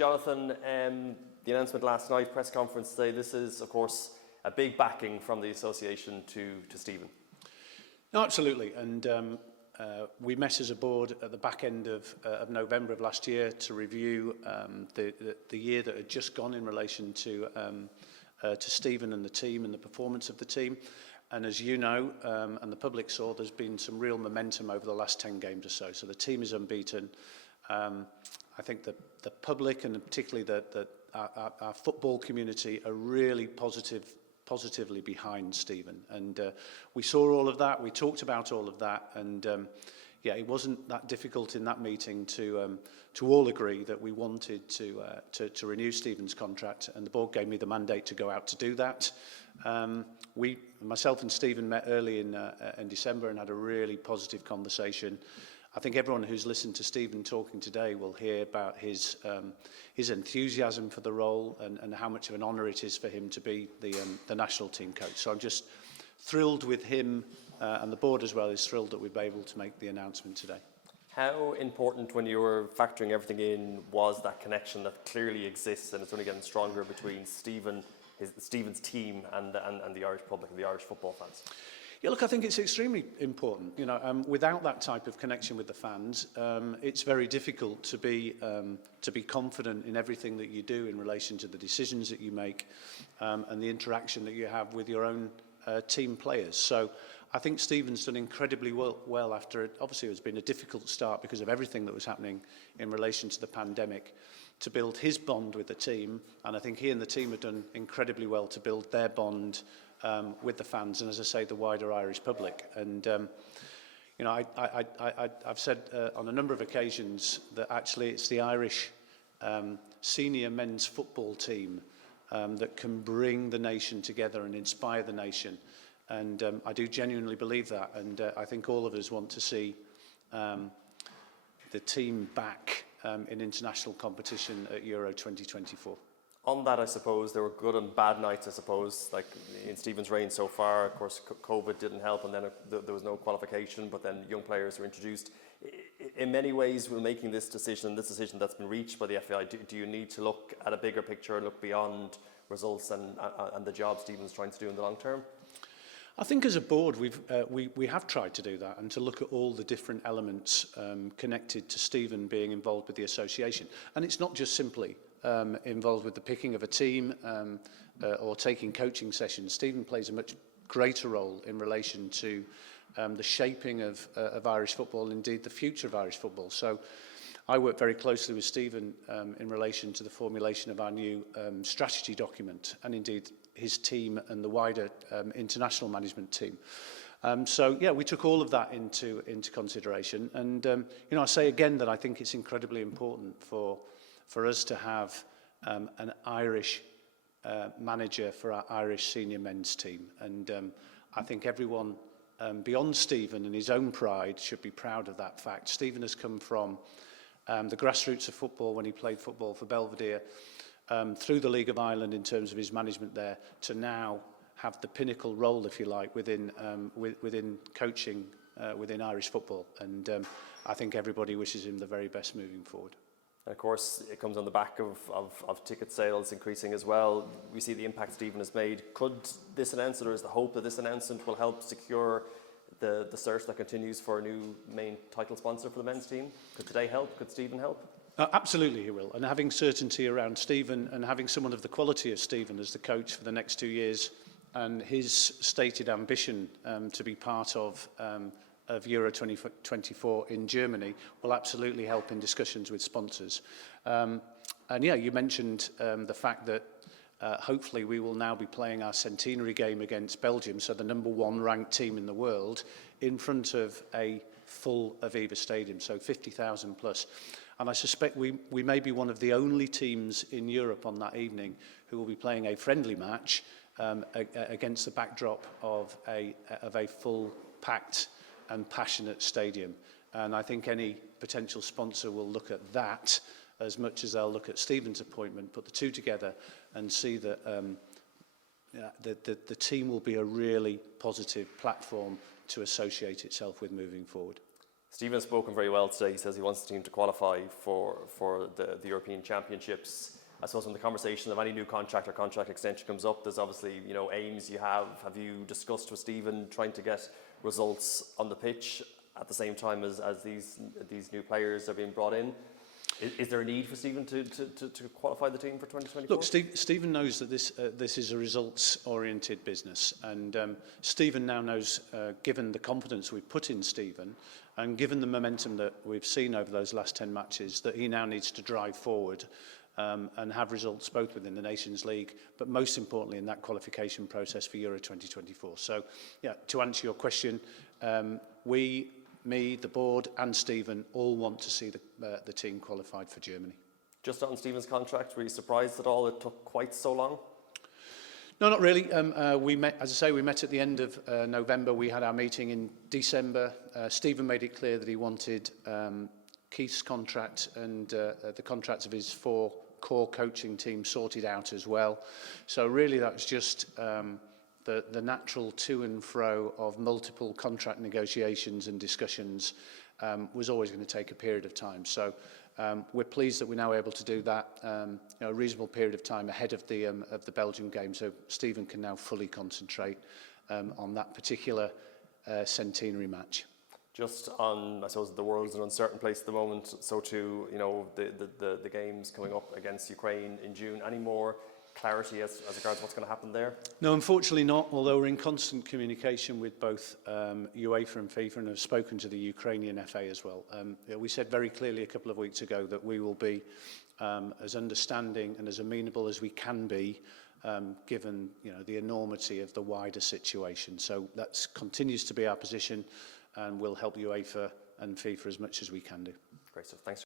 Jonathan, the announcement last night, press conference today, this is, of course, a big backing from the association to Stephen. No, absolutely. And we met as a board at the back end of November of last year to review the year that had just gone in relation to Stephen and the team and the performance of the team. And as you know, and the public saw, there's been some real momentum over the last 10 games or so. So the team is unbeaten. I think the public and particularly our football community are really positively behind Stephen. And we saw all of that. We talked about all of that. And yeah, it wasn't that difficult in that meeting to all agree that we wanted to renew Stephen's contract. And the board gave me the mandate to go out to do that. Myself and Stephen met early in December and had a really positive conversation. I think everyone who's listened to Stephen talking today will hear about his enthusiasm for the role and how much of an honour it is for him to be the national team coach. So I'm just thrilled with him, and the board as well is thrilled that we've been able to make the announcement today. How important, when you were factoring everything in, was that connection that clearly exists and it's only getting stronger between Stephen's team and the Irish public and the Irish football fans? Yeah, look, I think it's extremely important. You know, without that type of connection with the fans, it's very difficult to be confident in everything that you do in relation to the decisions that you make and the interaction that you have with your own team players. So I think Stephen's done incredibly well after it. Obviously, it's been a difficult start because of everything that was happening in relation to the pandemic, to build his bond with the team. And I think he and the team have done incredibly well to build their bond with the fans and, as I say, the wider Irish public. And you know, I've said on a number of occasions that actually it's the Irish senior men's football team that can bring the nation together and inspire the nation. And I do genuinely believe that. And I think all of us want to see the team back in international competition at Euro 2024. On that, I suppose, there were good and bad nights, I suppose, like in Stephen's reign so far. Of course, COVID didn't help, and then there was no qualification, but then young players were introduced. In many ways, when making this decision that's been reached by the FAI, do you need to look at a bigger picture and look beyond results and the job Stephen's trying to do in the long term? I think as a board, we have tried to do that and to look at all the different elements connected to Stephen being involved with the association. And it's not just simply involved with the picking of a team or taking coaching sessions. Stephen plays a much greater role in relation to the shaping of Irish football, indeed the future of Irish football. So I work very closely with Stephen in relation to the formulation of our new strategy document, and indeed his team and the wider international management team. So yeah, we took all of that into consideration. And you know, I say again that I think it's incredibly important for us to have an Irish manager for our Irish senior men's team. And I think everyone beyond Stephen and his own pride should be proud of that fact. Stephen has come from the grassroots of football when he played football for Belvedere, through the League of Ireland in terms of his management there, to now have the pinnacle role, if you like, within coaching within Irish football. And I think everybody wishes him the very best moving forward. And of course, it comes on the back of ticket sales increasing as well. We see the impact Stephen has made. Could this announcement, or is the hope that this announcement will help secure the search that continues for a new main title sponsor for the men's team? Could today help? Could Stephen help? Absolutely he will. And having certainty around Stephen and having someone of the quality of Stephen as the coach for the next 2 years, and his stated ambition to be part of Euro 2024 in Germany will absolutely help in discussions with sponsors. And yeah, you mentioned the fact that hopefully we will now be playing our centenary game against Belgium, so the #1 ranked team in the world, in front of a full Aviva Stadium, so 50,000 plus. And I suspect we may be one of the only teams in Europe on that evening who will be playing a friendly match against the backdrop of a full packed and passionate stadium. And I think any potential sponsor will look at that as much as they'll look at Stephen's appointment, put the two together and see that the team will be a really positive platform to associate itself with moving forward. Stephen has spoken very well today. He says he wants the team to qualify for the European Championships. I suppose when the conversation of any new contract or contract extension comes up, there's obviously, you know, aims you have. Have you discussed with Stephen trying to get results on the pitch at the same time as these new players are being brought in? Is there a need for Stephen to qualify the team for 2024? Look, Stephen knows that this is a results-oriented business, and Stephen now knows, given the confidence we've put in Stephen, and given the momentum that we've seen over those last 10 matches, that he now needs to drive forward and have results both within the Nations League, but most importantly in that qualification process for Euro 2024. So, yeah, to answer your question, me, the board and Stephen all want to see the team qualified for Germany. Just on Stephen's contract, were you surprised at all it took quite so long? No, not really. We met, as I say, we met at the end of November. We had our meeting in December. Stephen made it clear that he wanted Keith's contract and the contracts of his 4 core coaching teams sorted out as well. So really that was just the natural to and fro of multiple contract negotiations and discussions was always going to take a period of time. So we're pleased that we're now able to do that a reasonable period of time ahead of the Belgium game, so Stephen can now fully concentrate on that particular centenary match. Just on, I suppose, the world's in an uncertain place at the moment, so too, you know, the games coming up against Ukraine in June. Any more clarity as regards what's going to happen there? No, unfortunately not, although we're in constant communication with both UEFA and FIFA and have spoken to the Ukrainian FA as well. We said very clearly a couple of weeks ago that we will be as understanding and as amenable as we can be given, you know, the enormity of the wider situation. So that continues to be our position, and we'll help UEFA and FIFA as much as we can do. Great stuff. Thanks.